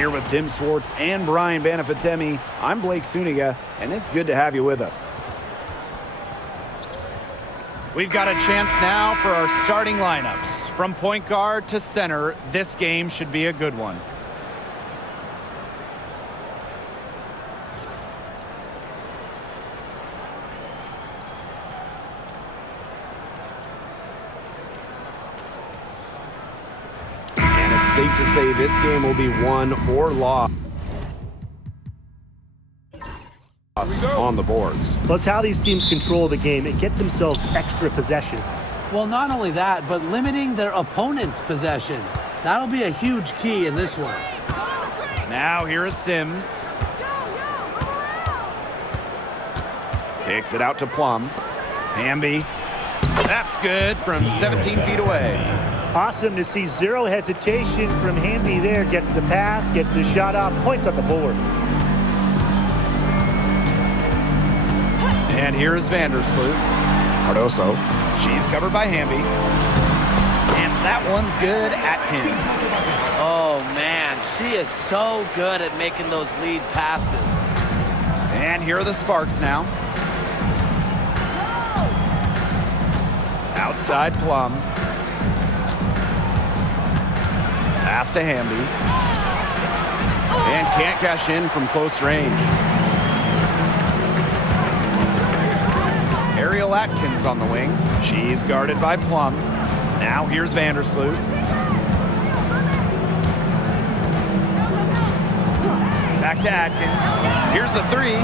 Here with Tim Swartz and Brian Banafitemi, I'm Blake Suniga, and it's good to have you with us. We've got a chance now for our starting lineups. From point guard to center, this game should be a good one. And it's safe to say this game will be won or lost on the boards. Well, it's how these teams control the game and get themselves extra possessions. Well, not only that, but limiting their opponent's possessions. That'll be a huge key in this one. Now here is Sims. Kicks it out to Plum. Hamby. That's good from 17 feet away. Awesome to see zero hesitation from Hamby there. Gets the pass, gets the shot off, points on the board. And here is Vandersloot. Cardoso. She's covered by Hamby. And that one's good. Atkins. Oh, man, she is so good at making those lead passes. And here are the Sparks now. Outside Plum. Pass to Hamby. And can't cash in from close range. Ariel Atkins on the wing. She's guarded by Plum. Now here's Vandersloot. Back to Atkins. Here's the three.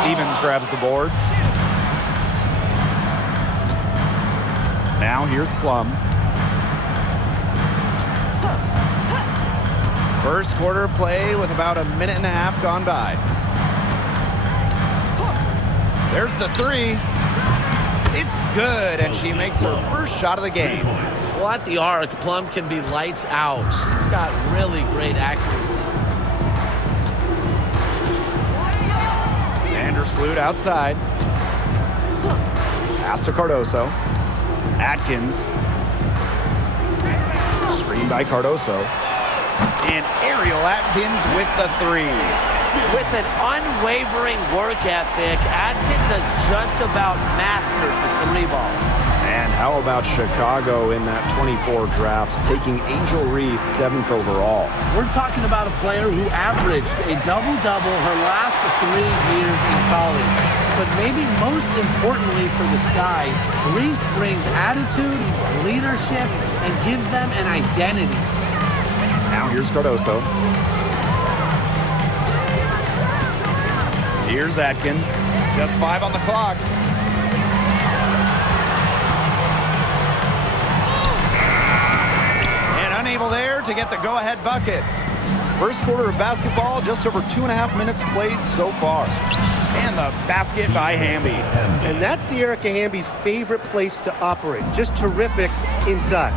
Stevens grabs the board. Now here's Plum. First quarter play with about a minute and a half gone by. There's the three. It's good, and she makes her first shot of the game. Well, at the arc, Plum can be lights out. She's got really great accuracy. Vandersloot outside. Pass to Cardoso. Atkins. Screen by Cardoso. And Ariel Atkins with the three. With an unwavering work ethic, Atkins has just about mastered the three ball. And how about Chicago in that 24 draft, taking Angel Reese 7th overall? We're talking about a player who averaged a double-double her last 3 years in college. But maybe most importantly for the Sky, Reese brings attitude, leadership, and gives them an identity. Now here's Cardoso. Here's Atkins. Just 5 on the clock. And unable there to get the go-ahead bucket. First quarter of basketball, just over 2.5 minutes played so far. And the basket by Hamby. And that's De'Erica Hamby's favorite place to operate. Just terrific inside.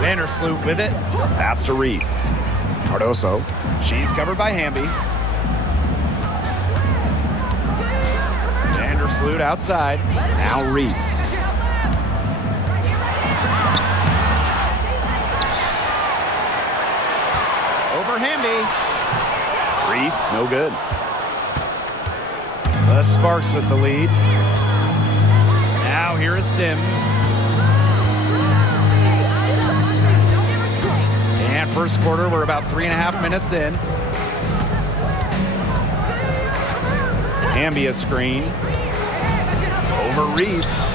Vandersloot with it. Pass to Reese. Cardoso. She's covered by Hamby. Vandersloot outside. Now Reese. Over Hamby. Reese, no good. The Sparks with the lead. Now here is Sims. And first quarter, we're about 3.5 minutes in. Hamby a screen. Over Reese.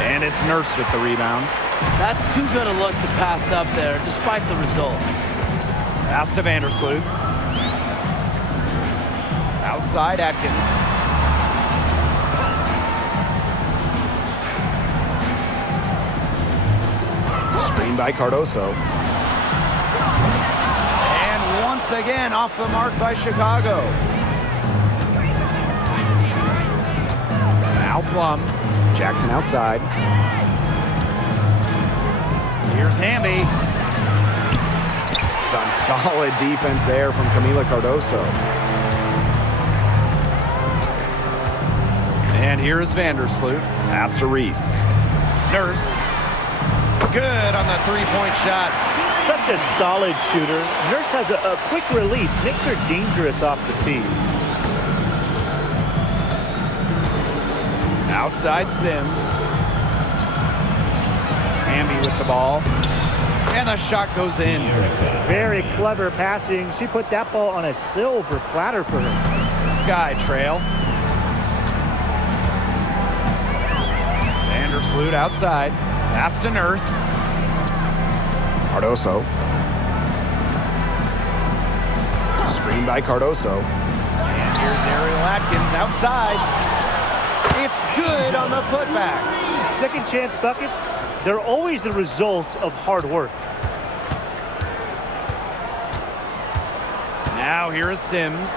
And it's Nurse with the rebound. That's too good a look to pass up there, despite the result. Pass to Vandersloot. Outside Atkins. Screen by Cardoso. And once again off the mark by Chicago. Now Plum. Jackson outside. Here's Hamby. Some solid defense there from Camila Cardoso. And here is Vandersloot. Pass to Reese. Nurse. Good on the three-point shot. Such a solid shooter. Nurse has a quick release, makes her dangerous off the feed. Outside Sims. Hamby with the ball. And the shot goes in. Very clever passing. She put that ball on a silver platter for her. Sky trail. Vandersloot outside. Pass to Nurse. Cardoso. Screen by Cardoso. And here's Ariel Atkins outside. It's good on the putback. Second chance buckets, they're always the result of hard work. Now here is Sims.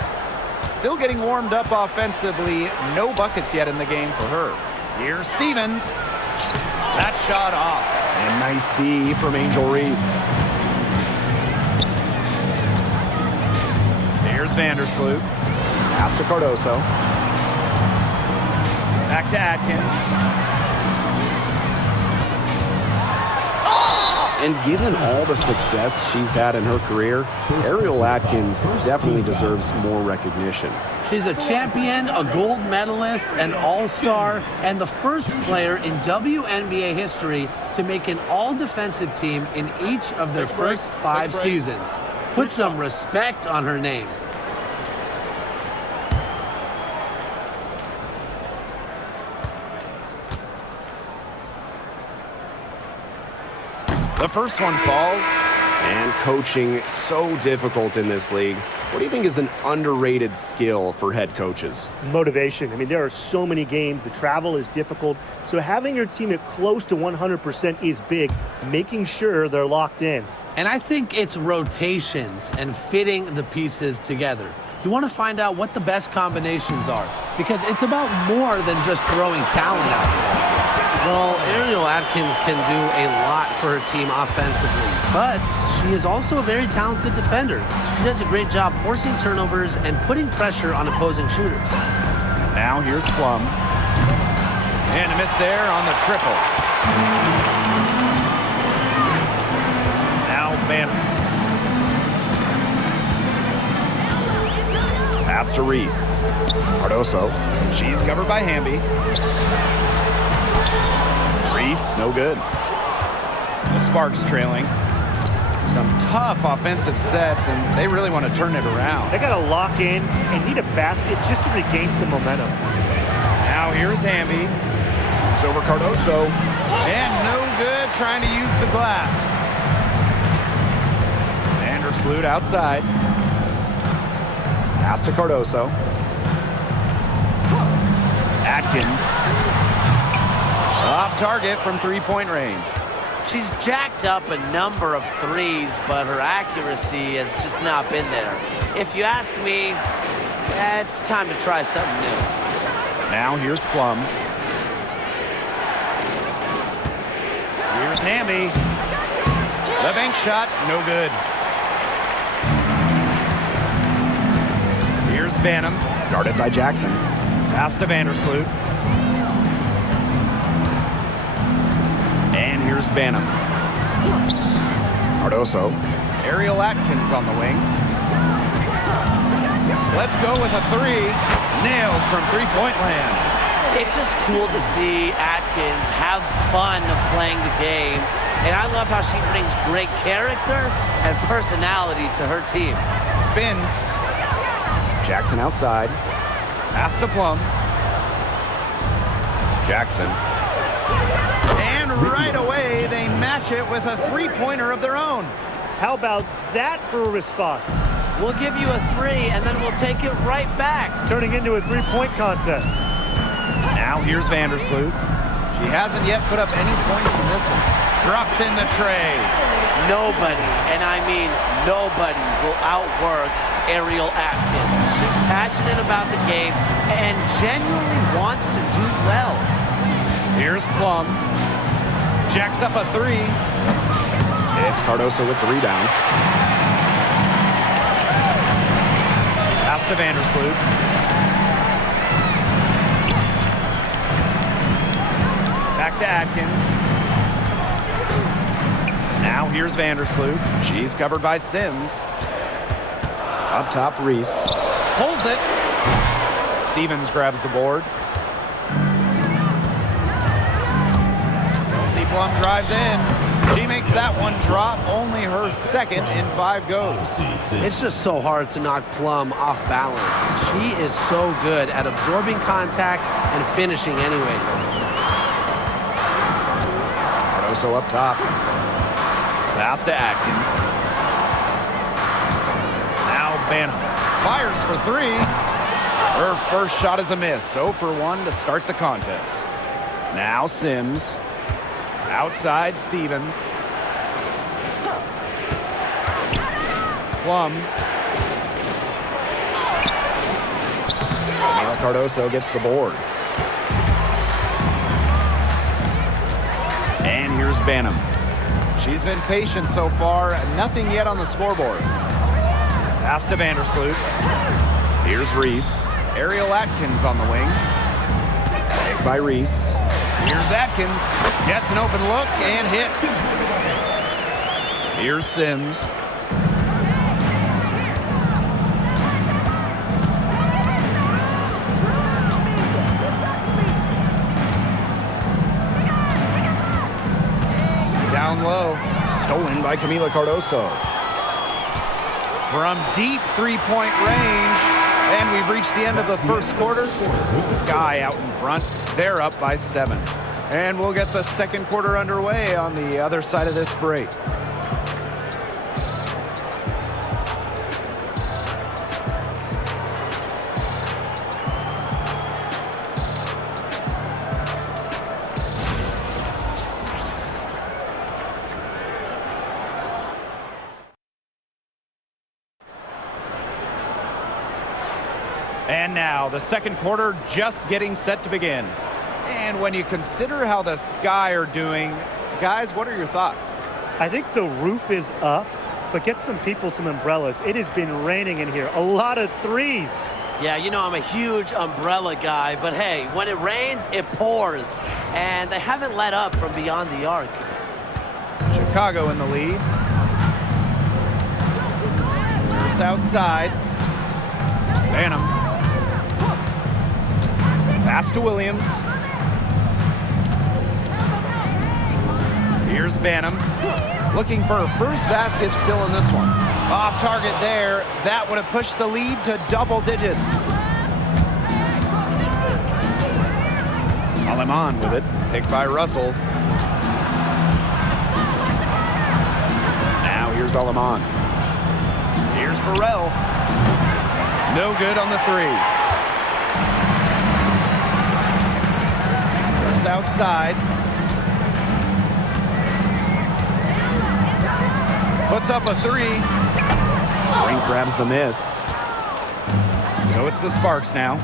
Still getting warmed up offensively. No buckets yet in the game for her. Here's Stevens. That shot off. And nice D from Angel Reese. Here's Vandersloot. Pass to Cardoso. Back to Atkins. And given all the success she's had in her career, Ariel Atkins definitely deserves more recognition. She's a champion, a gold medalist, an all-star, and the first player in WNBA history to make an all-defensive team in each of their first 5 seasons. Put some respect on her name. The first one falls. And coaching so difficult in this league. What do you think is an underrated skill for head coaches? Motivation. I mean, there are so many games. The travel is difficult. So having your team at close to 100% is big, making sure they're locked in. And I think it's rotations and fitting the pieces together. You want to find out what the best combinations are, because it's about more than just throwing talent out there. Well, Ariel Atkins can do a lot for her team offensively, but she is also a very talented defender. She does a great job forcing turnovers and putting pressure on opposing shooters. Now here's Plum. And a miss there on the triple. Now Banner. Pass to Reese. Cardoso. She's covered by Hamby. Reese, no good. The Sparks trailing. Some tough offensive sets, and they really want to turn it around. They got to lock in and need a basket just to regain some momentum. Now here's Hamby. It's over Cardoso. And no good trying to use the glass. Vandersloot outside. Pass to Cardoso. Atkins. Off target from three-point range. She's jacked up a number of threes, but her accuracy has just not been there. If you ask me, it's time to try something new. Now here's Plum. Here's Hamby. The bank shot, no good. Here's Banham. Guarded by Jackson. Pass to Vandersloot. And here's Banham. Cardoso. Ariel Atkins on the wing. Let's go with a three. Nailed from three-point land. It's just cool to see Atkins have fun playing the game, and I love how she brings great character and personality to her team. Spins. Jackson outside. Pass to Plum. Jackson. And right away, they match it with a three-pointer of their own. How about that for a response? We'll give you a three, and then we'll take it right back. It's turning into a three-point contest. Now here's Vandersloot. She hasn't yet put up any points in this one. Drops in the tray. Nobody, and I mean nobody, will outwork Ariel Atkins. She's passionate about the game and genuinely wants to do well. Here's Plum. Jacks up a three. It's Cardoso with the rebound. Pass to Vandersloot. Back to Atkins. Now here's Vandersloot. She's covered by Sims. Up top, Reese. Pulls it. Stevens grabs the board. Kelsey Plum drives in. She makes that one drop. Only her second in 5 goes. It's just so hard to knock Plum off balance. She is so good at absorbing contact and finishing anyways. Cardoso up top. Pass to Atkins. Now Banham fires for 3. Her first shot is a miss. 0 for 1 to start the contest. Now Sims. Outside Stevens. Plum. Camila Cardoso gets the board. And here's Banham. She's been patient so far. Nothing yet on the scoreboard. Pass to Vandersloot. Here's Reese. Ariel Atkins on the wing. Take by Reese. Here's Atkins. Gets an open look and hits. Here's Sims. Down low. Stolen by Camila Cardoso. From deep three-point range. And we've reached the end of the first quarter. Sky out in front. They're up by 7. And we'll get the second quarter underway on the other side of this break. And now the second quarter just getting set to begin. And when you consider how the Sky are doing, guys, what are your thoughts? I think the roof is up, but get some people some umbrellas. It has been raining in here. A lot of threes. Yeah, you know I'm a huge umbrella guy, but hey, when it rains, it pours. And they haven't let up from beyond the arc. Chicago in the lead. First outside. Banham. Pass to Williams. Here's Banham. Looking for her first basket still in this one. Off target there. That would have pushed the lead to double digits. Aleman with it. Picked by Russell. Now here's Aleman. Here's Burrell. No good on the 3. First outside. Puts up a 3. Brink grabs the miss. So it's the Sparks now.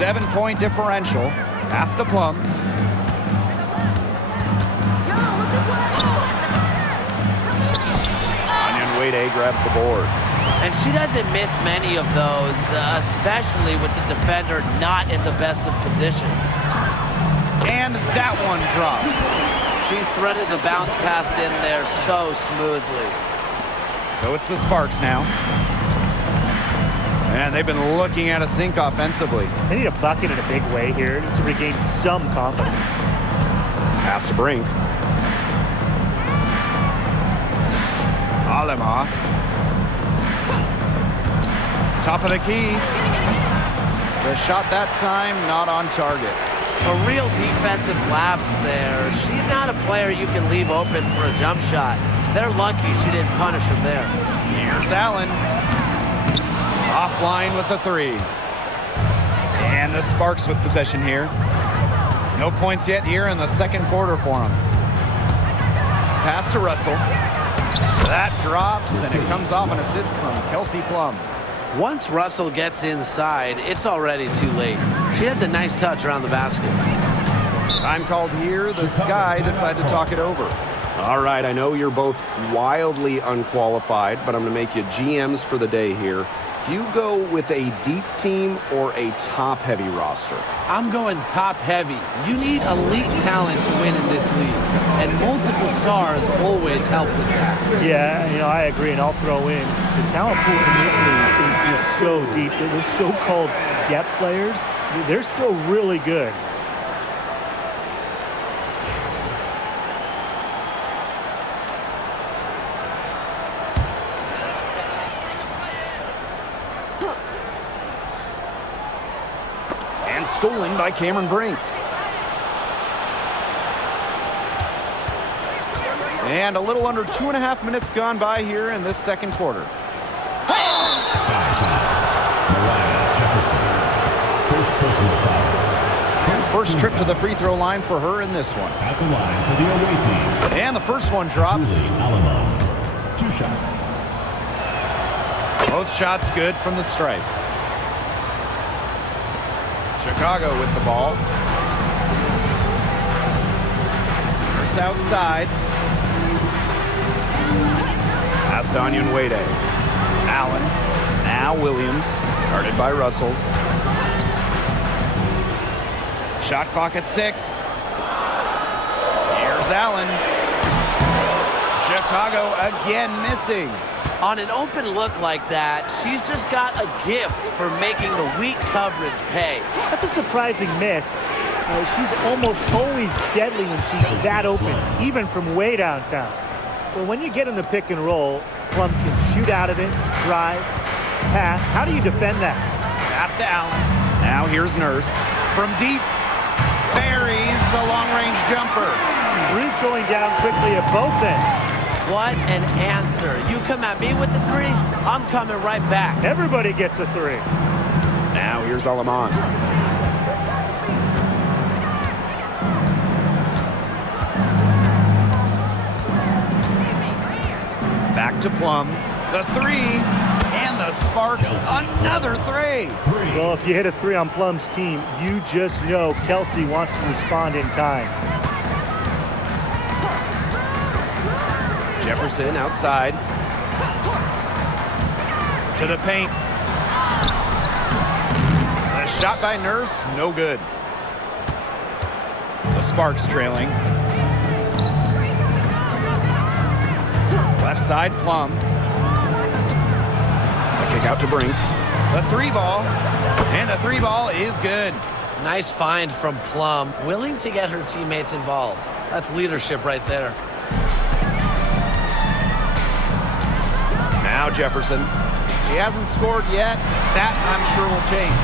7-point differential. Pass to Plum. Onion Wade grabs the board. And she doesn't miss many of those, especially with the defender not in the best of positions. And that one drops. She threaded the bounce pass in there so smoothly. So it's the Sparks now. And they've been looking at a sink offensively. They need a bucket in a big way here to regain some confidence. Pass to Brink. Alema. Top of the key. The shot that time not on target. A real defensive lapse there. She's not a player you can leave open for a jump shot. They're lucky she didn't punish him there. Here's Allen. Offline with the 3. And the Sparks with possession here. No points yet here in the second quarter for them. Pass to Russell. That drops, and it comes off an assist from Kelsey Plum. Once Russell gets inside, it's already too late. She has a nice touch around the basket. Time called here. The Sky decide to talk it over. All right, I know you're both wildly unqualified, but I'm going to make you GMs for the day here. Do you go with a deep team or a top-heavy roster? I'm going top heavy. You need elite talent to win in this league, and multiple stars always help with that. Yeah, I agree, and I'll throw in the talent pool in this league is just so deep. Those so-called depth players, they're still really good. And stolen by Cameron Brink. And a little under 2.5 minutes gone by here in this second quarter. First trip to the free throw line for her in this one. At the line for the away team. And the first one drops. Alamo. 2 shots. Both shots good from the stripe. Chicago with the ball. First outside. Past Onion Wade. Allen. Now Williams. Guarded by Russell. Shot clock at 6. Here's Allen. Chicago again missing. On an open look like that, she's just got a gift for making the weak coverage pay. That's a surprising miss. She's almost always deadly when she's that open, even from way downtown. Well, when you get in the pick and roll, Plum can shoot out of it, drive, pass. How do you defend that? Pass to Allen. Now here's Nurse. From deep, buries the long-range jumper. Drew's going down quickly at both ends. What an answer. You come at me with the 3, I'm coming right back. Everybody gets a 3. Now here's Alaman. Back to Plum. The 3, and the Sparks, another 3. Well, if you hit a 3 on Plum's team, you just know Kelsey wants to respond in kind. Jefferson outside. To the paint. The shot by Nurse, no good. The Sparks trailing. Left side, Plum. The kick out to Brink. The 3 ball. And the 3 ball is good. Nice find from Plum, willing to get her teammates involved. That's leadership right there. Now Jefferson. He hasn't scored yet. That, I'm sure, will change.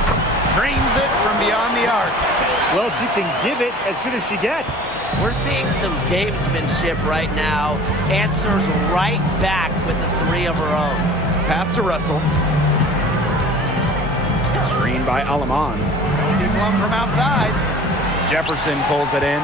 Drains it from beyond the arc. Well, she can give it as good as she gets. We're seeing some gamesmanship right now. Answers right back with the 3 of her own. Pass to Russell. Screen by Alaman. See Plum from outside. Jefferson pulls it in.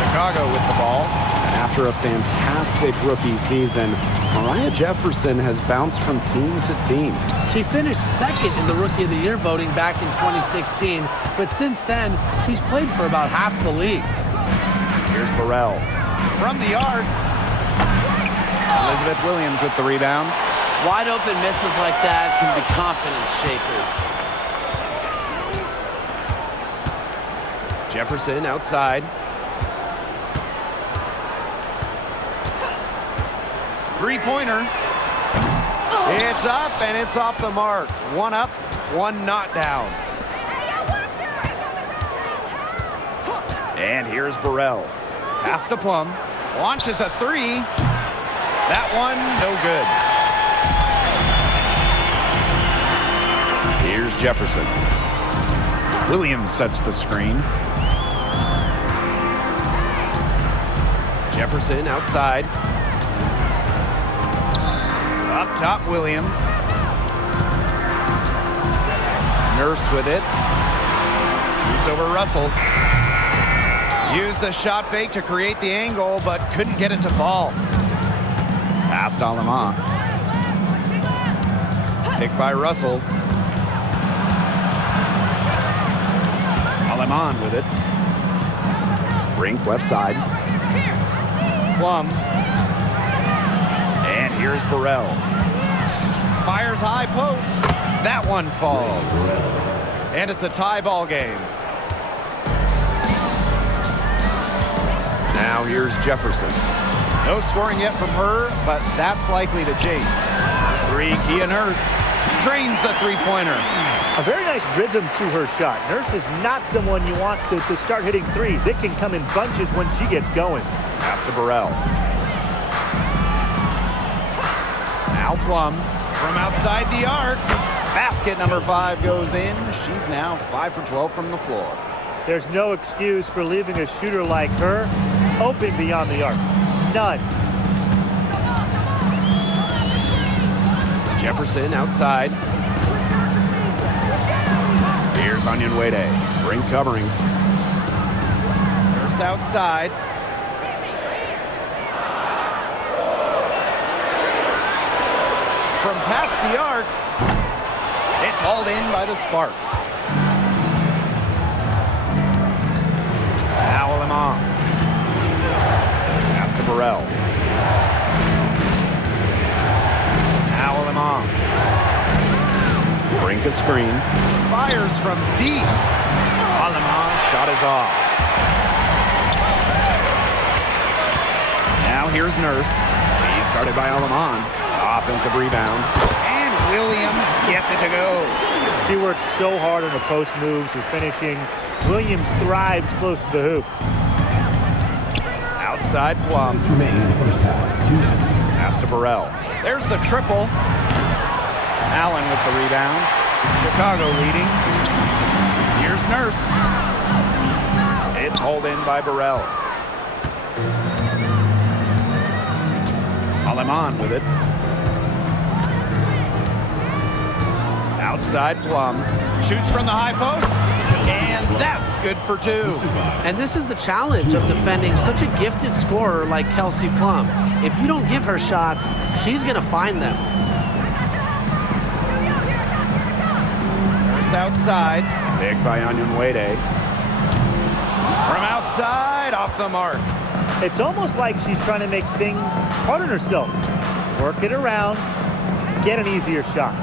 Chicago with the ball. And after a fantastic rookie season, Mariah Jefferson has bounced from team to team. She finished 2nd in the Rookie of the Year voting back in 2016, but since then, she's played for about half the league. Here's Burrell. From the arc. Elizabeth Williams with the rebound. Wide open misses like that can be confidence shakers. Jefferson outside. Three-pointer. It's up and it's off the mark. 1 up, 1 not down. And here's Burrell. Pass to Plum. Launches a 3. That one, no good. Here's Jefferson. Williams sets the screen. Jefferson outside. Up top, Williams. Nurse with it. Shoots over Russell. Used the shot fake to create the angle, but couldn't get it to fall. Past Alaman. Picked by Russell. Alaman with it. Brink left side. Plum. And here's Burrell. Fires high post. That one falls. And it's a tie ball game. Now here's Jefferson. No scoring yet from her, but that's likely to change. Three, Kia Nurse drains the three-pointer. A very nice rhythm to her shot. Nurse is not someone you want to start hitting threes. They can come in bunches when she gets going. Pass to Burrell. Now Plum from outside the arc. Basket number 5 goes in. She's now 5 for 12 from the floor. There's no excuse for leaving a shooter like her open beyond the arc. None. Jefferson outside. Here's Onion Wade. Brink covering. First outside. From past the arc, it's hauled in by the Sparks. Now Lemon. Pass to Burrell. Now Lemon. Brink a screen. Fires from deep. Lemon shot is off. Now here's Nurse. He's guarded by Alaman. Offensive rebound. And Williams gets it to go. She works so hard on the post moves and finishing. Williams thrives close to the hoop. Outside Plum. Remaining in the first half. 2 minutes. Pass to Burrell. There's the triple. Allen with the rebound. Chicago leading. Here's Nurse. It's hauled in by Burrell. Aleman with it. Outside Plum. Shoots from the high post. And that's good for 2. And this is the challenge of defending such a gifted scorer like Kelsey Plum. If you don't give her shots, she's going to find them. First outside. Big by Onion Wade. From outside, off the mark. It's almost like she's trying to make things hard on herself. Work it around, get an easier shot.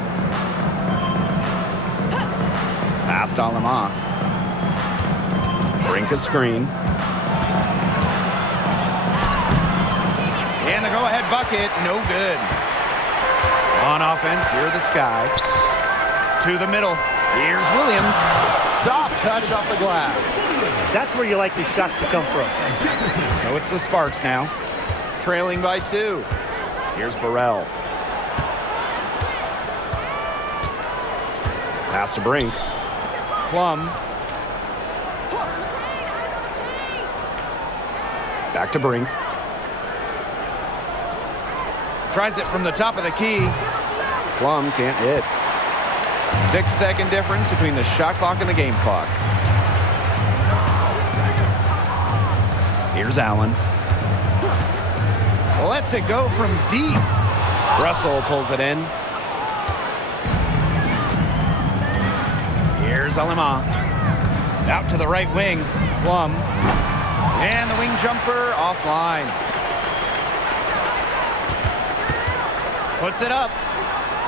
Pass to Alaman. Brink a screen. And the go-ahead bucket, no good. On offense, here are the Sky. To the middle. Here's Williams. Soft touch off the glass. That's where you like these shots to come from. So it's the Sparks now. Trailing by 2. Here's Burrell. Pass to Brink. Plum. Back to Brink. Tries it from the top of the key. Plum can't hit. 6-second difference between the shot clock and the game clock. Here's Allen. Lets it go from deep. Russell pulls it in. Here's Alema. Out to the right wing. Plum. And the wing jumper offline. Puts it up.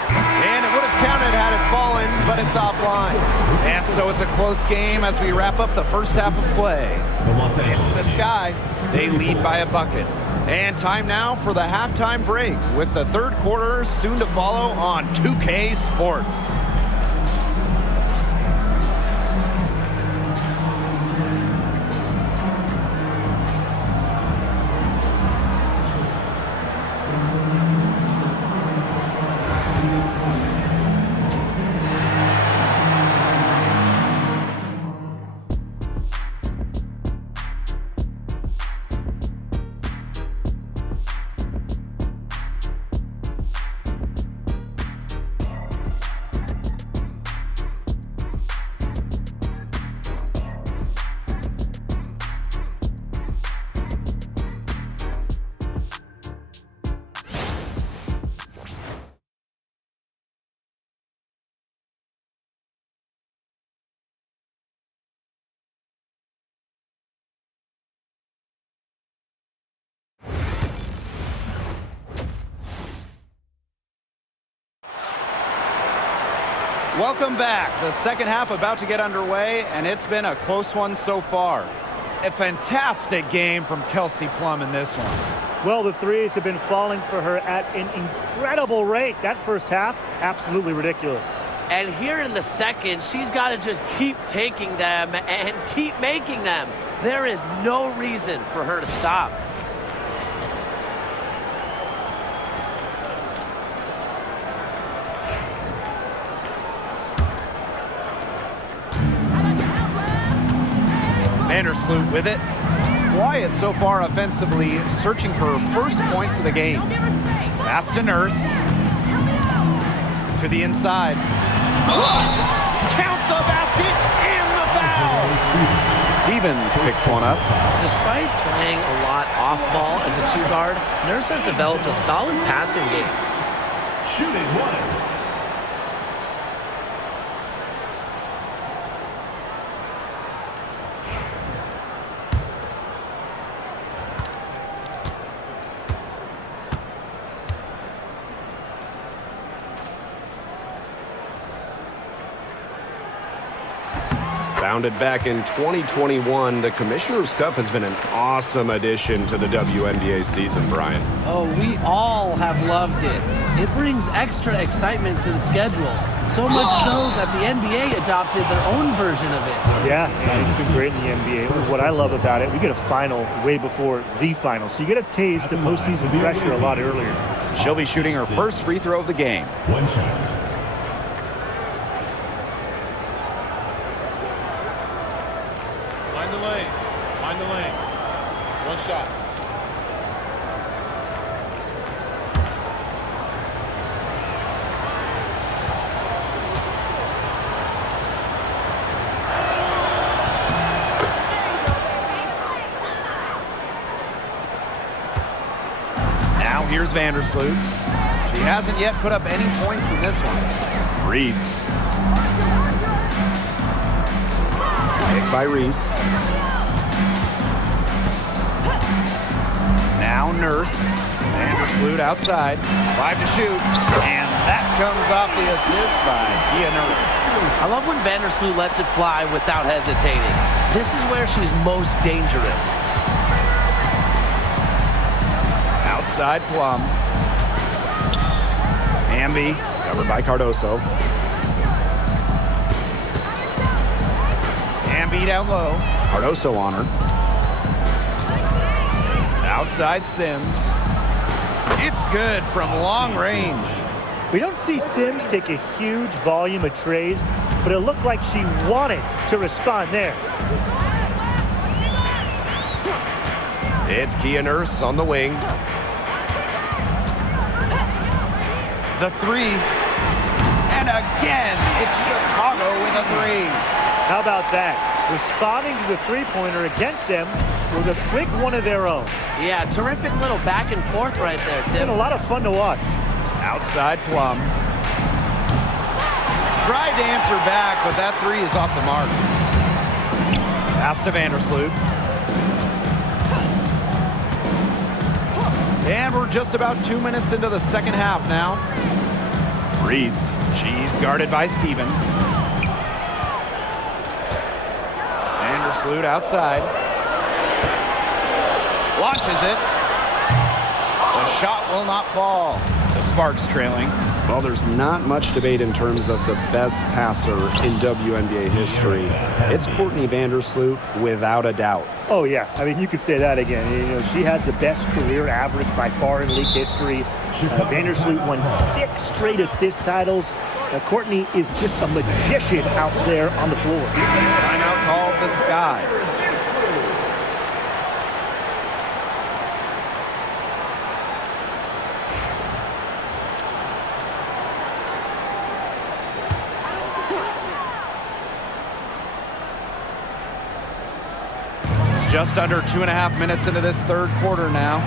And it would have counted had it fallen, but it's offline. And so it's a close game as we wrap up the first half of play. It's the Sky. They lead by a bucket. And time now for the halftime break with the third quarter soon to follow on 2K Sports. Welcome back. The second half about to get underway, and it's been a close one so far. A fantastic game from Kelsey Plum in this one. Well, the threes have been falling for her at an incredible rate. That first half, absolutely ridiculous. And here in the second, she's got to just keep taking them and keep making them. There is no reason for her to stop. Vandersloot with it. Wyatt so far offensively searching for her first points of the game. Pass to Nurse. To the inside. Count the basket and the foul. Stevens picks one up. Despite playing a lot off ball as a two-guard, Nurse has developed a solid passing game. Shooting one. Founded back in 2021, the Commissioner's Cup has been an awesome addition to the WNBA season, Brian. Oh, we all have loved it. It brings extra excitement to the schedule. So much so that the NBA adopted their own version of it. Yeah, it's been great in the NBA. What I love about it, we get a final way before the final. So you get a taste of postseason pressure a lot earlier. She'll be shooting her first free throw of the game. One shot. Find the lanes. Find the lanes. One shot. Now here's Vandersloot. She hasn't yet put up any points in this one. Reese. Pick by Reese. Now Nurse. Vandersloot outside. 5 to shoot. And that comes off the assist by Kia Nurse. I love when Vandersloot lets it fly without hesitating. This is where she's most dangerous. Outside Plum. Amby Covered by Cardoso. Amby down low. Cardoso on her. Outside Sims. It's good from long range. We don't see Sims take a huge volume of trays, but it looked like she wanted to respond there. It's Kia Nurse on the wing. The three. And again, it's Chicago with a three. How about that? Responding to the three-pointer against them with a quick one of their own. Yeah, terrific little back and forth right there, It's Tim. been a lot of fun to watch. Outside Plum. Tried to answer back, but that three is off the mark. Pass to Vandersloot. And we're just about 2 minutes into the second half now. Reese. She's guarded by Stevens. Vandersloot outside. Launches it. The shot will not fall. The Sparks trailing. Well, there's not much debate in terms of the best passer in WNBA history. It's Courtney Vandersloot, without a doubt. Oh, yeah. I mean, you could say that again. You know, she has the best career average by far in league history. Vandersloot won 6 straight assist titles. Courtney is just a magician out there on the floor. Timeout called the Sky. Just under 2.5 minutes into this third quarter now.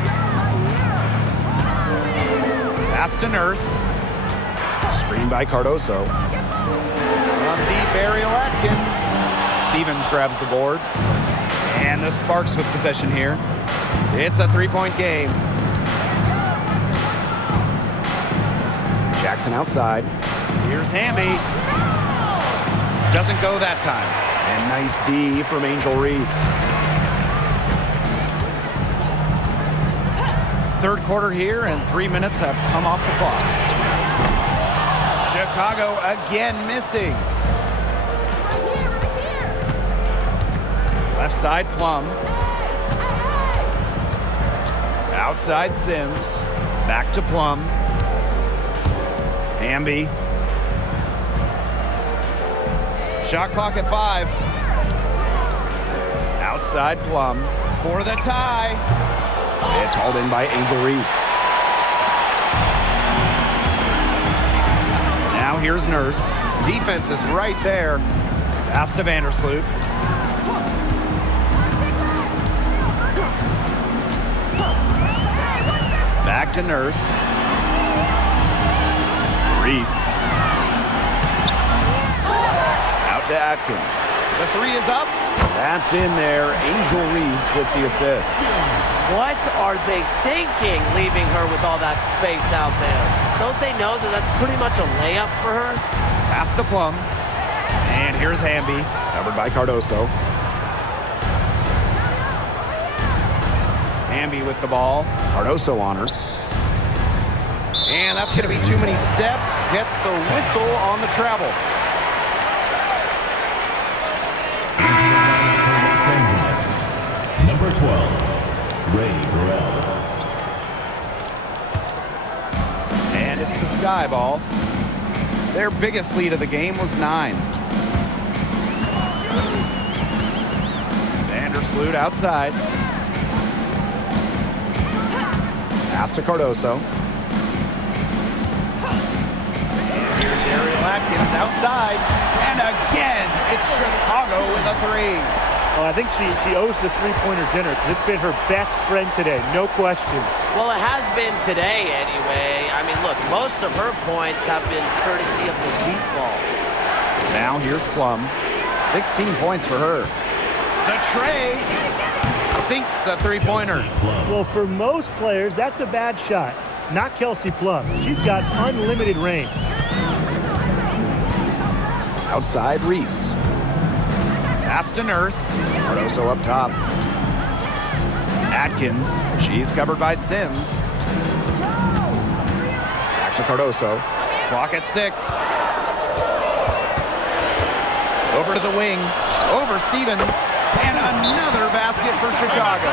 Pass to Nurse. Screen by Cardoso. From the Burial Atkins. Stevens grabs the board. And the Sparks with possession here. It's a three-point game. Jackson outside. Here's Hamby. Doesn't go that time. And nice D from Angel Reese. Third quarter here, and 3 minutes have come off the clock. Chicago again missing. Left side, Plum. Outside, Sims. Back to Plum. Hamby. Shot clock at 5. Outside, Plum. For the tie. It's hauled in by Angel Reese. Now here's Nurse. Defense is right there. Pass to Vandersloot. Back to Nurse. Reese. Out to Atkins. The 3 is up. That's in there. Angel Reese with the assist. What are they thinking, leaving her with all that space out there? Don't they know that that's pretty much a layup for her? Pass to Plum. And here's Hamby. Covered by Cardoso. Hamby with the ball. Cardoso on her. And that's going to be too many steps. Gets the whistle on the travel. Los Angeles. Number 12, Ray Burrell. And it's the Sky ball. Their biggest lead of the game was 9. Vandersloot outside. Pass to Cardoso. And here's Ariel Atkins outside. And again, it's Chicago with a 3. Oh, I think she owes the three-pointer dinner because it's been her best friend today, no question. Well, it has been today anyway. I mean, look, most of her points have been courtesy of the deep ball. Now here's Plum. 16 points for her. The tray sinks the three-pointer. Well, for most players, that's a bad shot. Not Kelsey Plum. She's got unlimited range. Outside, Reese. Pass to Nurse. Cardoso up top. Atkins. She's covered by Sims. Back to Cardoso. Clock at 6. Over to the wing. Over Stevens. And another basket for Chicago.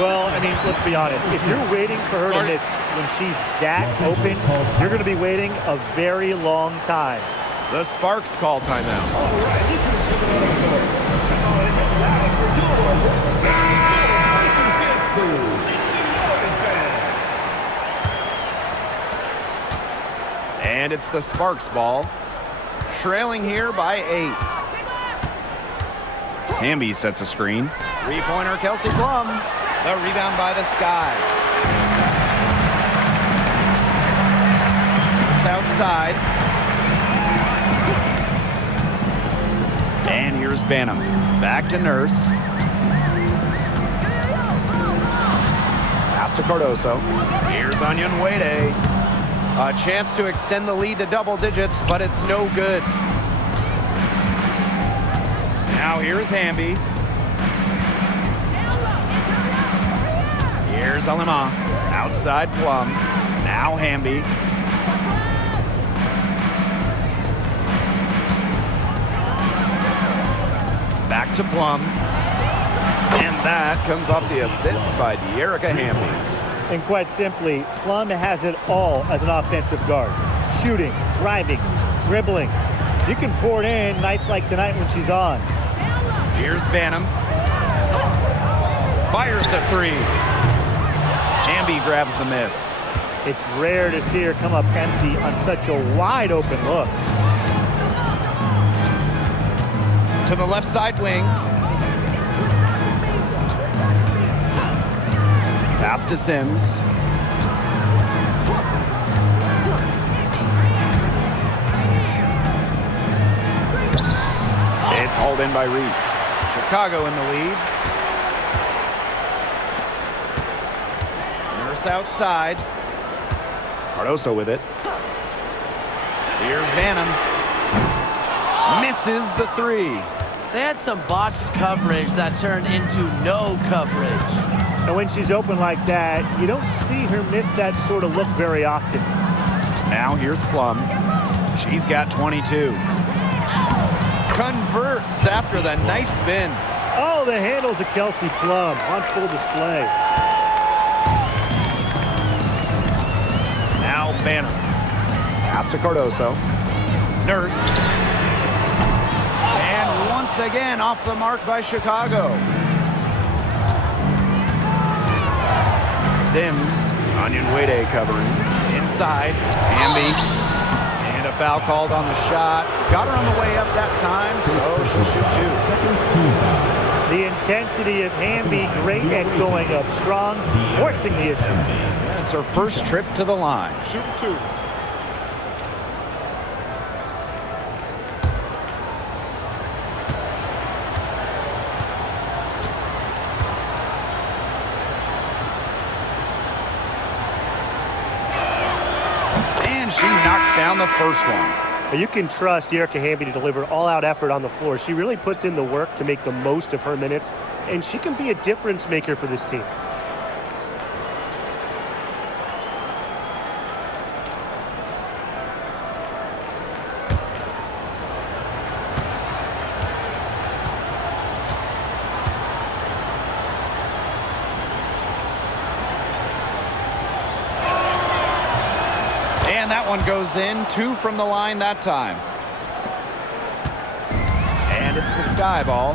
Well, I mean, let's be honest. If you're waiting for her to miss when she's that open, you're going to be waiting a very long time. The Sparks call timeout. And it's the Sparks ball. Trailing here by 8. Hamby sets a screen. Three-pointer, Kelsey Plum. The rebound by the Sky. It's outside. And here's Banham. Back to Nurse. Pass to Cardoso. Here's Onyenwere. A chance to extend the lead to double digits, but it's no good. Now here's Hamby. Here's Alema. Outside Plum. Now Hamby. Back to Plum. And that comes off the assist by De'Erica Hamby. And quite simply, Plum has it all as an offensive guard. Shooting, driving, dribbling. She can pour it in nights like tonight when she's on. Here's Banham. Fires the 3. Hamby grabs the miss. It's rare to see her come up empty on such a wide open look. To the left side wing. Pass to Sims. It's hauled in by Reese. Chicago in the lead. Nurse outside. Cardoso with it. Here's Banham. Misses the three. They had some botched coverage that turned into no coverage. And when she's open like that, you don't see her miss that sort of look very often. Now here's Plum. She's got 22. Converts after the nice spin. Oh, the handles of Kelsey Plum on full display. Now Banner. Pass to Cardoso. Nurse. And once again off the mark by Chicago. Sims. Onyenwere covering. Inside. Hamby. And a foul called on the shot. Got her on the way up that time, so she'll shoot two. The intensity of Hamby, great at going up strong, forcing the issue. It's her first trip to the line. Shoot two. And she knocks down the first one. You can trust Erica Hamby to deliver all-out effort on the floor. She really puts in the work to make the most of her minutes, and she can be a difference maker for this team. And that one goes in. Two from the line that time. And it's the Sky Ball.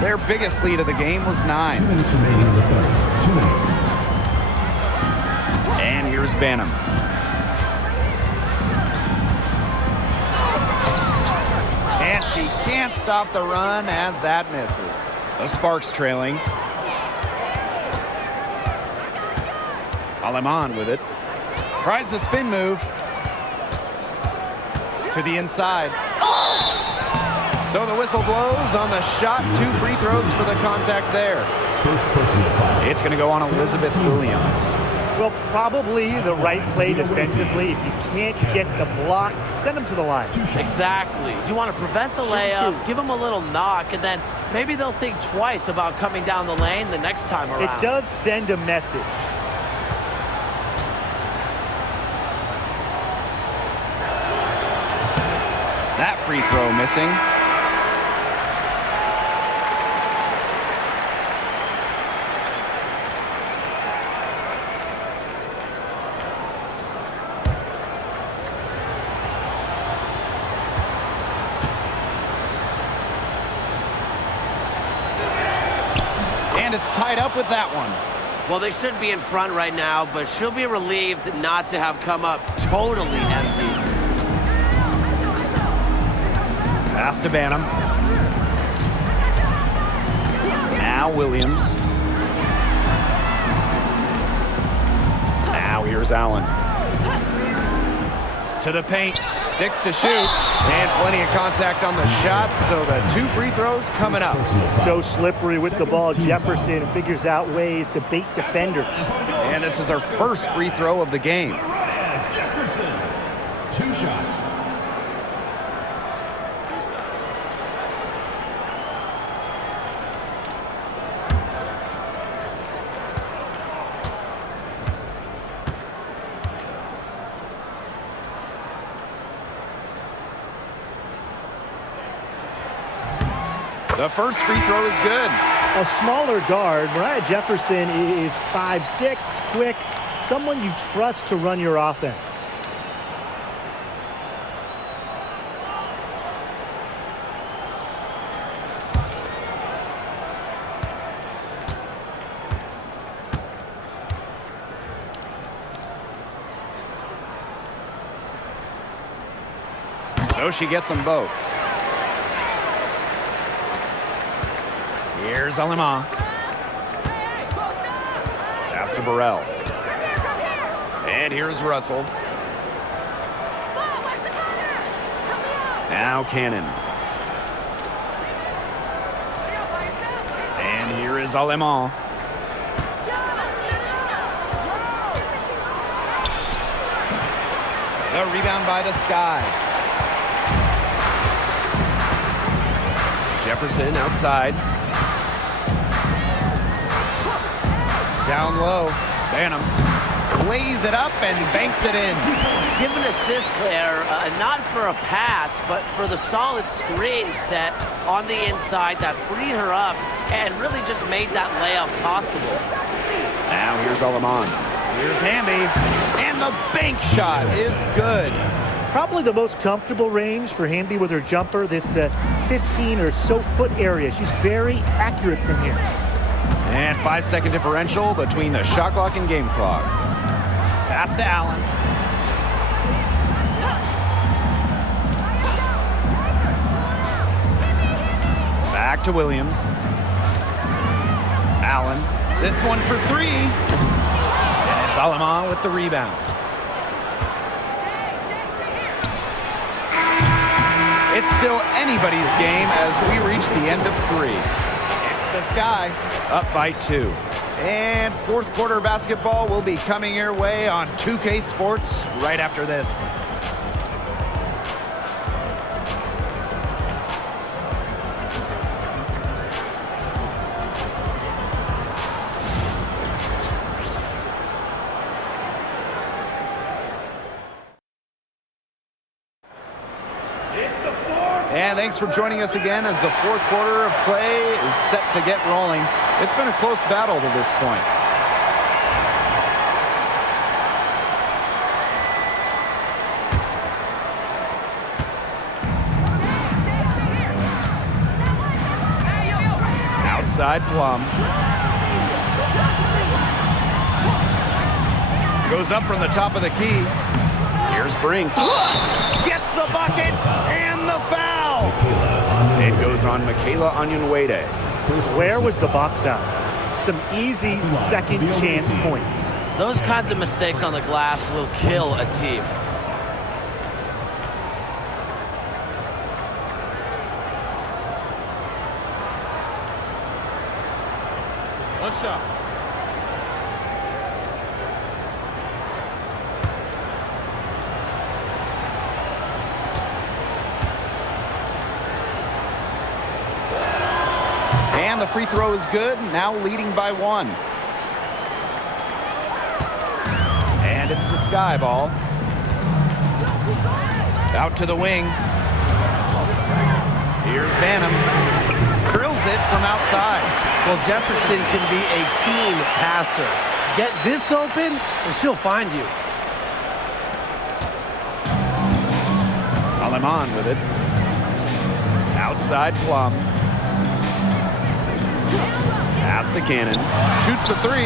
Their biggest lead of the game was 9. 2 minutes remaining in the third. 2 minutes. And here's Banham. And she can't stop the run as that misses. The Sparks trailing. Aleman with it. Tries the spin move. To the inside. So the whistle blows on the shot. 2 free throws for the contact there. First personal foul. It's going to go on Elizabeth Williams. Well, probably the right play defensively. If you can't get the block, send them to the line. Exactly. You want to prevent the layup, give them a little knock, and then maybe they'll think twice about coming down the lane the next time around. It does send a message. That free throw missing. And it's tied up with that one. Well, they should be in front right now, but she'll be relieved not to have come up totally empty. Pass to Banham. Now Williams. Now here's Allen. To the paint. 6 to shoot. And plenty of contact on the shot, so the 2 free throws coming up. So slippery with the ball. Jefferson figures out ways to bait defenders. And this is our first free throw of the game. Jefferson. 2 shots. The first free throw is good. A smaller guard, Mariah Jefferson is 5'6", quick, someone you trust to run your offense. So she gets them both. Here's Alima. Pass to Burrell. And here's Russell. Now Cannon. And here is Alima. The rebound by the Sky. Jefferson outside. Down low. Banham lays it up and banks it in. Give an assist there, not for a pass, but for the solid screen set on the inside that freed her up and really just made that layup possible. Now here's Aleman. Here's Hamby. And the bank shot is good. Probably the most comfortable range for Hamby with her jumper, this 15 or so foot area. She's very accurate from here. And 5-second differential between the shot clock and game clock. Pass to Allen. Back to Williams. Allen. This one for three. And it's Aleman with the rebound. It's still anybody's game as we reach the end of three. It's the Sky up by 2. And fourth quarter basketball will be coming your way on 2K Sports right after this. And thanks for joining us again as the fourth quarter of play is set to get rolling. It's been a close battle to this point. Outside Plum. Goes up from the top of the key. Here's Brink. Gets the bucket and the foul. It goes on Michaela Onyenwere. Where was the box out? Some easy second chance points. Those kinds of mistakes on the glass will kill a team. One shot. And the free throw is good, now leading by 1. And it's the Sky ball. Out to the wing. Here's Banham. Drills it from outside. Well, Jefferson can be a keen passer. Get this open, and she'll find you. Aleman with it. Outside Plum. Pass to Cannon. Shoots the 3.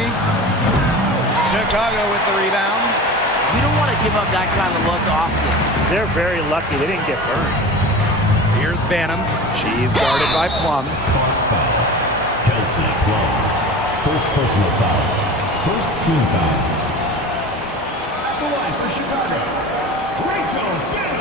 Chicago with the rebound. You don't want to give up that kind of look often. They're very lucky they didn't get burned. Here's Banham. She's guarded by Plum. Sparks foul. Kelsey Plum. First personal foul. First team foul. At the line for Chicago, Rachel Banham.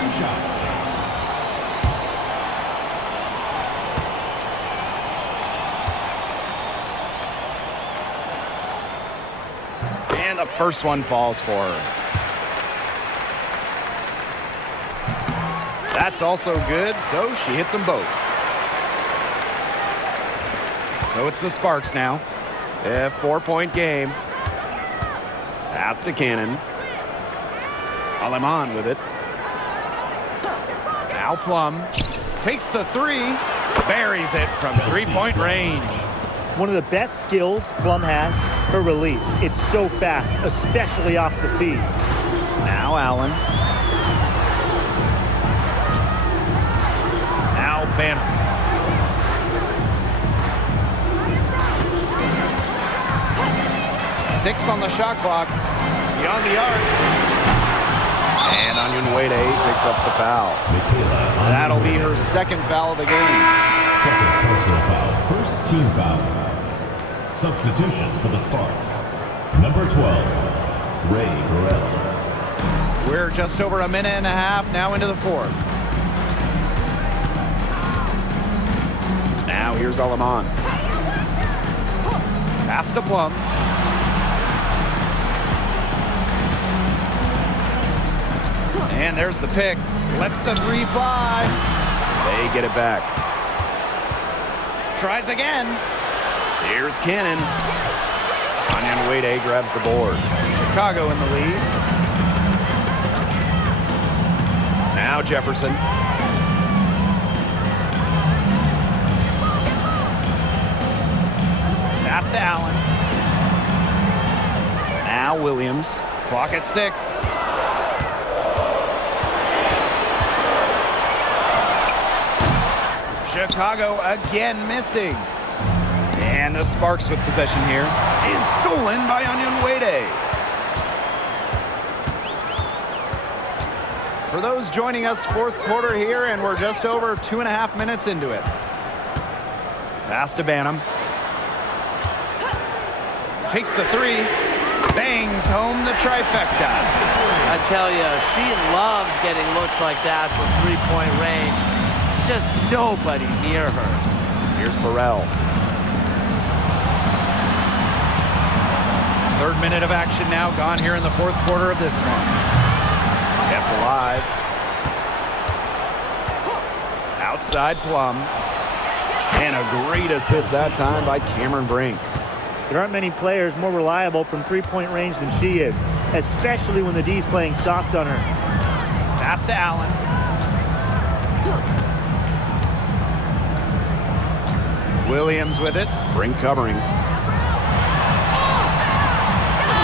2 shots. And the first one falls for her. That's also good, so she hits them both. So it's the Sparks now. A 4-point game. Pass to Cannon. Aleman with it. Now Plum takes the 3, buries it from 3-point range. One of the best skills Plum has, her release. It's so fast, especially off the feed. Now Allen. Now Banner. Six on the shot clock. Beyond the arc. And Onion Wade picks up the foul. That'll be her second foul of the game. Second personal foul. First team foul. Substitutions for the Sparks. Number 12, Ray Burrell. We're just over a minute and a half now into the fourth. Now here's Aleman. Pass to Plum. And there's the pick. Lets the 3 fly. They get it back. Tries again. Here's Cannon. Onion Wade grabs the board. Chicago in the lead. Now Jefferson. Pass to Allen. Now Williams. Clock at 6. Chicago again missing. And the Sparks with possession here. And stolen by Onion Wade. For those joining us, fourth quarter here, and we're just over 2.5 minutes into it. Pass to Banham. Takes the 3. Bangs home the trifecta. I tell you, she loves getting looks like that from 3-point range. Just nobody near her. Here's Burrell. Third minute of action now gone here in the fourth quarter of this one. Kept alive. Outside Plum. And a great assist that time by Cameron Brink. There aren't many players more reliable from 3-point range than she is, especially when the D's playing soft on her. Pass to Allen. Williams with it. Brink covering.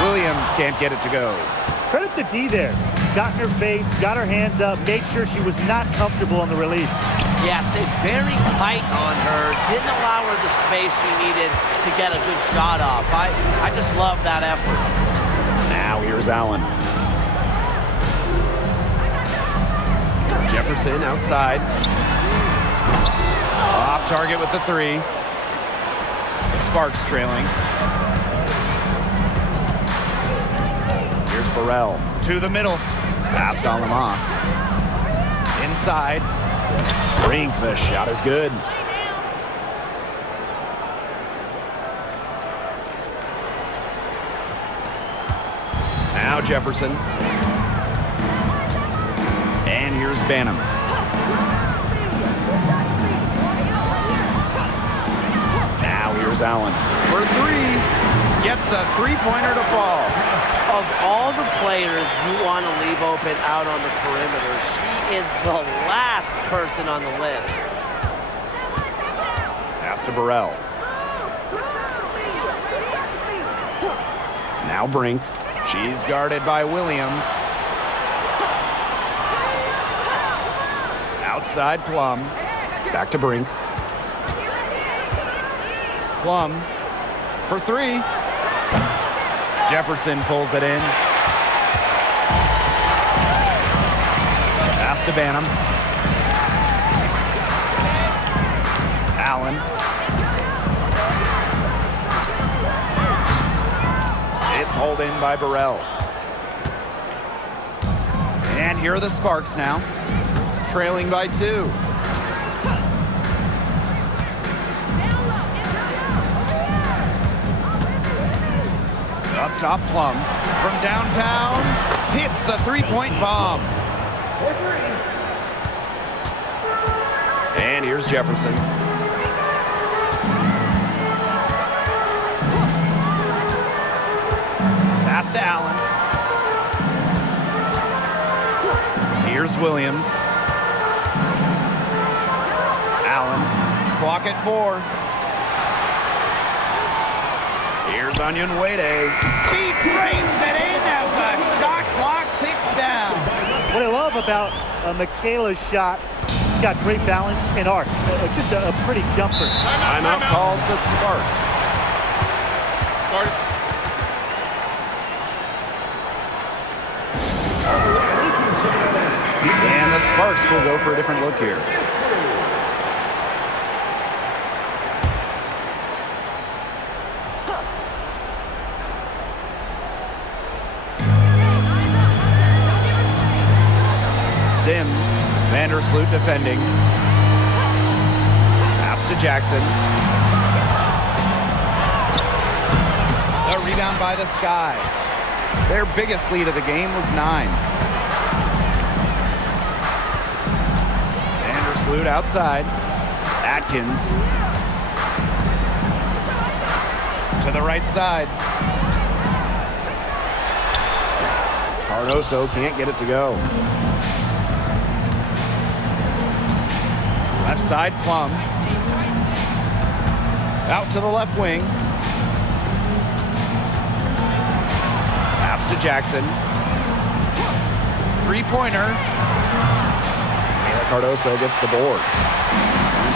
Williams can't get it to go. Credit the D there. Got in her face, got her hands up, made sure she was not comfortable on the release. Yeah, stayed very tight on her. Didn't allow her the space she needed to get a good shot off. I just love that effort. Now here's Allen. Jefferson outside. Off target with the 3. The Sparks trailing. Here's Burrell. To the middle. Pass to Aleman. Inside. Brink, the shot is good. Now Jefferson. And here's Banham. Now here's Allen. For 3. Gets a 3-pointer to fall. Of all the players you want to leave open out on the perimeter, she is the last person on the list. Pass to Burrell. Now Brink. She's guarded by Williams. Outside Plum. Back to Brink. Plum for 3. Jefferson pulls it in. Pass to Banham. Allen. It's hauled in by Burrell. And here are the Sparks now. trailing by 2. Up top, Plum. From downtown, hits the three-point bomb. And here's Jefferson. Pass to Allen. Here's Williams. Allen. Clock at 4. Here's Onion Wade. He drains it in as the shot clock ticks down. What I love about Michaela's shot, she's got great balance and arc. Just a pretty jumper. Timeout called the Sparks. And the Sparks will go for a different look here. Sims, Vandersloot defending. Pass to Jackson. The rebound by the Sky. Their biggest lead of the game was 9. Vandersloot outside. Atkins. To the right side. Cardoso can't get it to go. Left side, Plum. Out to the left wing. Pass to Jackson. Three-pointer. Cardoso gets the board.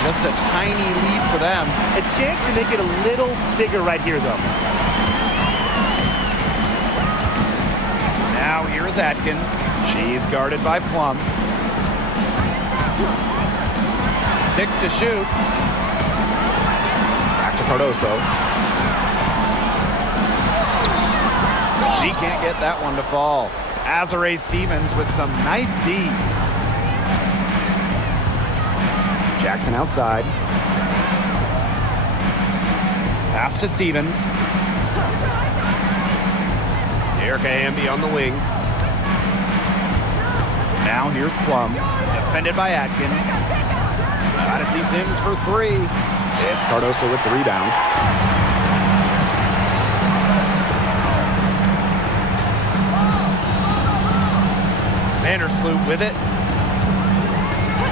Just a tiny lead for them. A chance to make it a little bigger right here, though. Now here is Atkins. She's guarded by Plum. 6 to shoot. Back to Cardoso. She can't get that one to fall. Azare Stevens with some nice D. Jackson outside. Pass to Stevens. Erica Amby on the wing. Now here's Plum. Defended by Atkins. Try to see Sims for 3. It's Cardoso with the rebound. Vandersloot with it.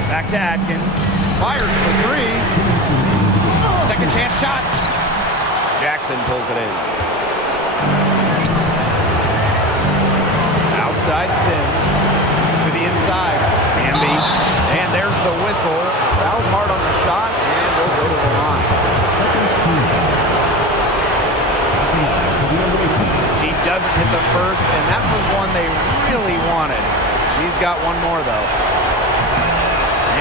Back to Atkins. Fires for 3. Second chance shot. Jackson pulls it in. Outside Sims. To the inside. Amby. And there's the whistle. Fouled hard on the shot. And we'll go to the line. He doesn't hit the first, and that was one they really wanted. She's got one more, though.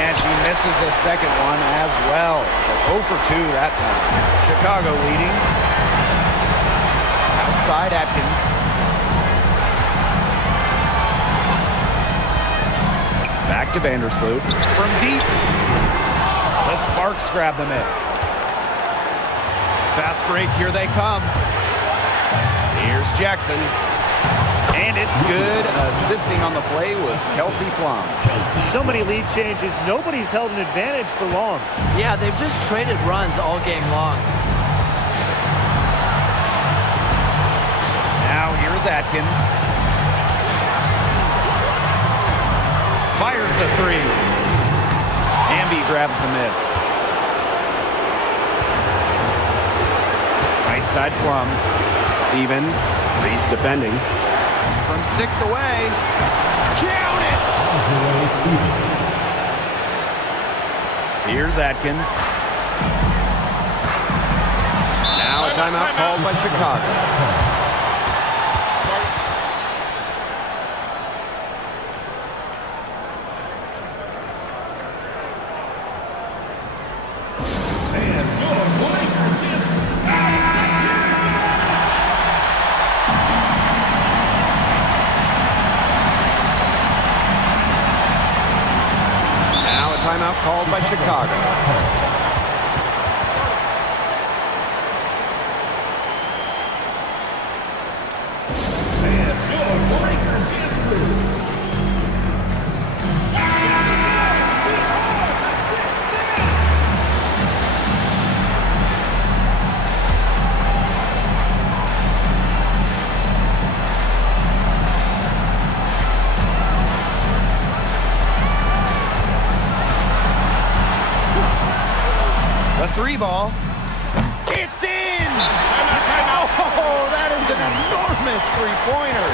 And she misses the second one as well. So 0 for 2 that time. Chicago leading. Outside Atkins. Back to Vandersloot. From deep. The Sparks grab the miss. Fast break, here they come. Here's Jackson. And it's good. Assisting on the play was Kelsey Plum. So many lead changes. Nobody's held an advantage for long. Yeah, they've just traded runs all game long. Now here's Atkins. Fires the 3. Amby grabs the miss. Right side Plum. Stevens. Reese defending. From 6 away. Count it! Here's Atkins. Now a timeout called by Chicago. ball. It's in! Oh, that is an enormous three-pointer.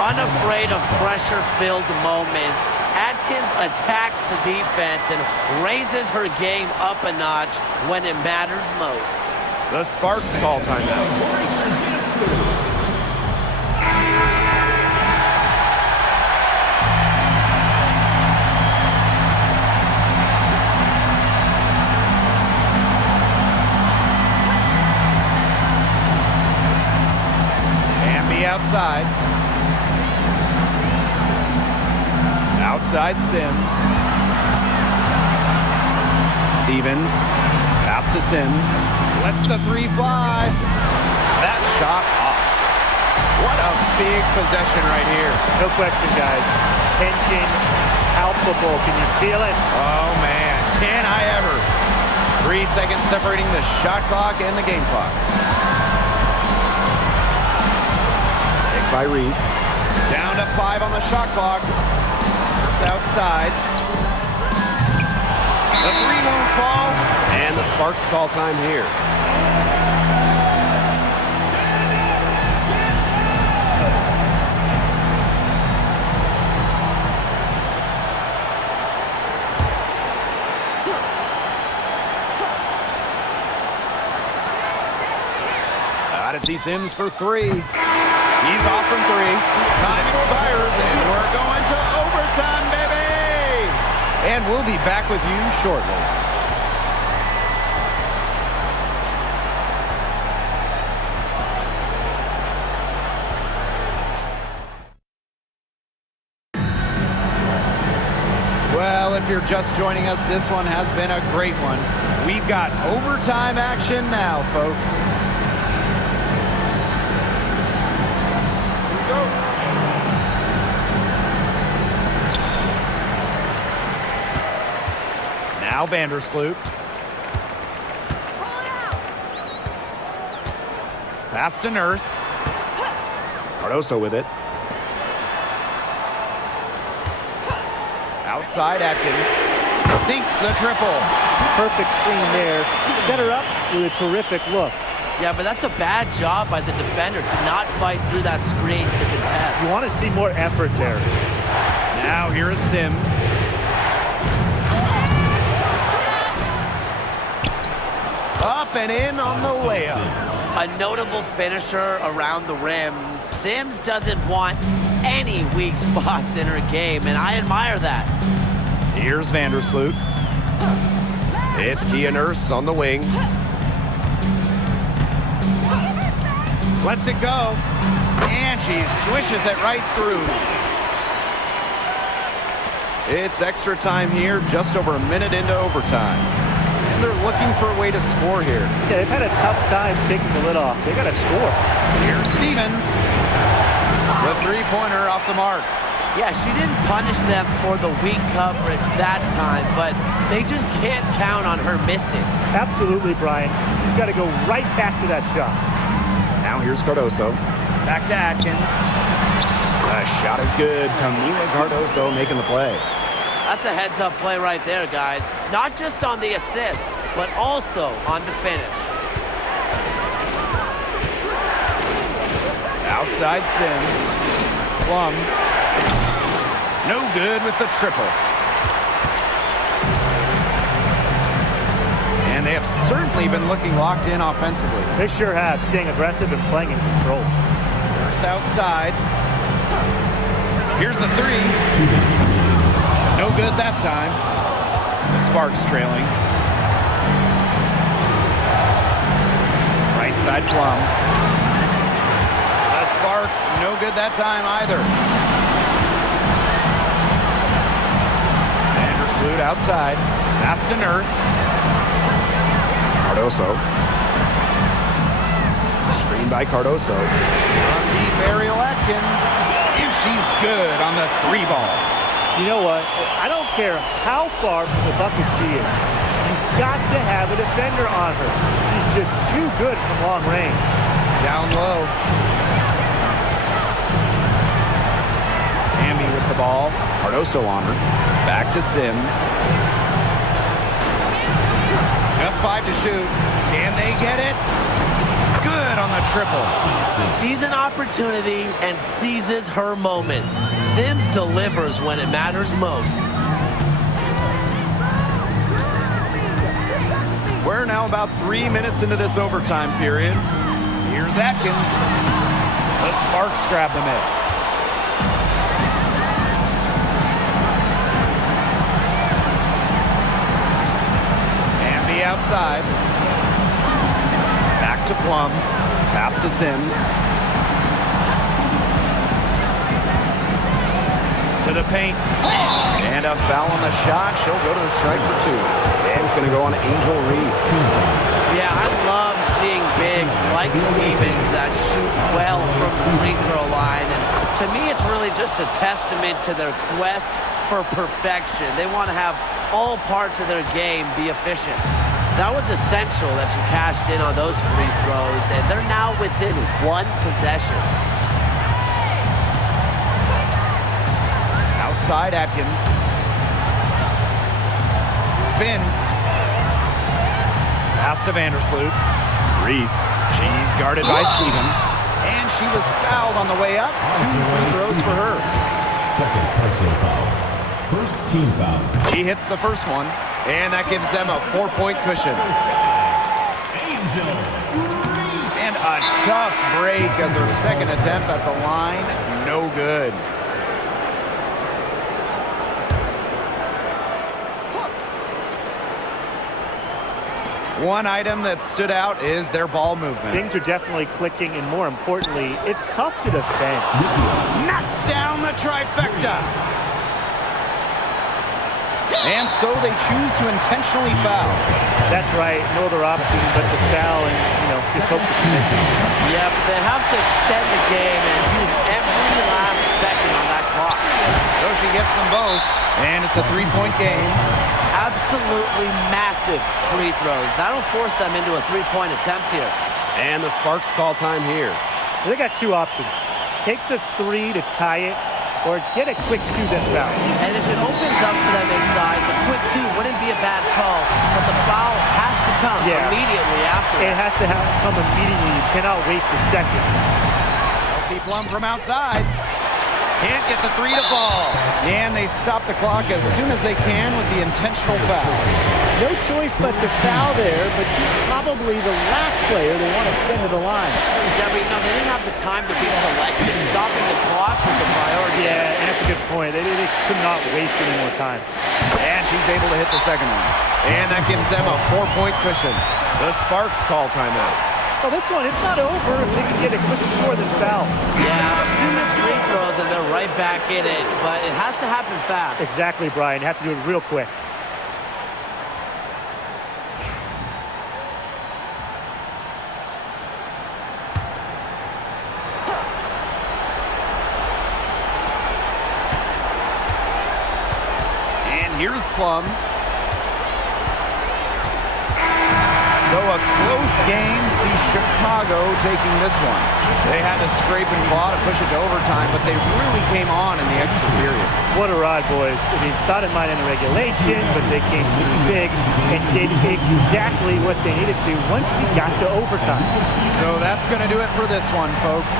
Unafraid of pressure-filled moments, Atkins attacks the defense and raises her game up a notch when it matters most. The Sparks call timeout. Outside. Outside Sims. Stevens. Pass to Sims. Lets the three fly. That shot off. What a big possession right here. No question, guys. Tension palpable. Can you feel it? Oh, man. Can I ever? 3 seconds separating the shot clock and the game clock. By Reese. Down to 5 on the shot clock. It's outside. The three won't fall. And the Sparks call time here. Got to see Sims for 3. He's off from 3. Time expires, and we're going to overtime, baby! And we'll be back with you shortly. Well, if you're just joining us, this one has been a great one. We've got overtime action now, folks. Now Vandersloot. Pass to Nurse. Cardoso with it. Outside Atkins. Sinks the triple. Perfect screen there. Set her up with a terrific look. Yeah, but that's a bad job by the defender to not fight through that screen to contest. You want to see more effort there. Now here is Sims. Up and in on the layup. A notable finisher around the rim. Sims doesn't want any weak spots in her game, and I admire that. Here's Vandersloot. It's Kia Nurse on the wing. Lets it go. And she swishes it right through. It's extra time here, just over a minute into overtime. And they're looking for a way to score here. Yeah, they've had a tough time taking the lid off. They got to score. Here's Stevens. The three-pointer off the mark. Yeah, she didn't punish them for the weak coverage that time, but they just can't count on her missing. Absolutely, Brian. You've got to go right back to that shot. Now here's Cardoso. Back to Atkins. The shot is good. Camila Cardoso making the play. That's a heads-up play right there, guys. Not just on the assist, but also on the finish. Outside Sims. Plum. No good with the triple. And they have certainly been looking locked in offensively. They sure have, staying aggressive and playing in control. First outside. Here's the three. No good that time. The Sparks trailing. Right side Plum. The Sparks no good that time either. Vandersloot outside. Pass to Nurse. Cardoso. Screen by Cardoso. From deep aerial Atkins. And she's good on the three ball. You know what? I don't care how far from the bucket she is. You've got to have a defender on her. She's just too good from long range. Down low. Hammy with the ball. Cardoso on her. Back to Sims. Just 5 to shoot. Can they get it? Good on the triple. Sees an opportunity and seizes her moment. Sims delivers when it matters most. We're now about 3 minutes into this overtime period. Here's Atkins. The Sparks grab the miss. And the outside. Back to Plum. Pass to Sims. To the paint. And a foul on the shot. She'll go to the strike for 2. It's going to go on Angel Reese. Yeah, I love seeing bigs like Stevens that shoot well from the free throw line. And to me, it's really just a testament to their quest for perfection. They want to have all parts of their game be efficient. That was essential that she cashed in on those free throws, and they're now within 1 possession. Outside Atkins. Spins. Pass to Vandersloot. Reese. She's guarded by Stevens. And she was fouled on the way up. 2 free throws for her. Second personal foul. First team foul. She hits the first one, and that gives them a 4-point cushion. Angel Reese. And a tough break as her second attempt at the line. No good. One item that stood out is their ball movement. Things are definitely clicking, and more importantly, it's tough to defend. Knocks down the trifecta. And so they choose to intentionally foul. That's right. No other option but to foul and, just hope it's misses. Yep, they have to extend the game and use every last second on that clock. So she gets them both, and it's a 3-point game. Absolutely massive free throws. That'll force them into a 3-point attempt here. And the Sparks call time here. They got 2 options. Take the 3 to tie it, or get a quick 2 then foul. And if it opens up for them inside, the quick 2 wouldn't be a bad call, but the foul has to come immediately after It that. has to come immediately. You cannot waste a second. Kelsey Plum from outside. Can't get the 3 to fall. And they stop the clock as soon as they can with the intentional foul. No choice but to foul there, but she's probably the last player they want to send to the line. Debbie, they didn't have the time to be selective. Stopping the clock was a priority. Yeah, and that's a good point. They could not waste any more time. And she's able to hit the second one. And that gives them a 4-point cushion. The Sparks call timeout. Well, this one, it's not over if they can get a quick score than foul. Yeah, a few missed free throws and they're right back in it, but it has to happen fast. Exactly, Brian. Have to do it real quick. And here's Plum. So a close game sees Chicago taking this one. They had to scrape and claw to push it to overtime, but they really came on in the extra period. What a ride, boys. I mean, thought it might end in regulation, but they came pretty big and did exactly what they needed to once we got to overtime. So that's going to do it for this one, folks.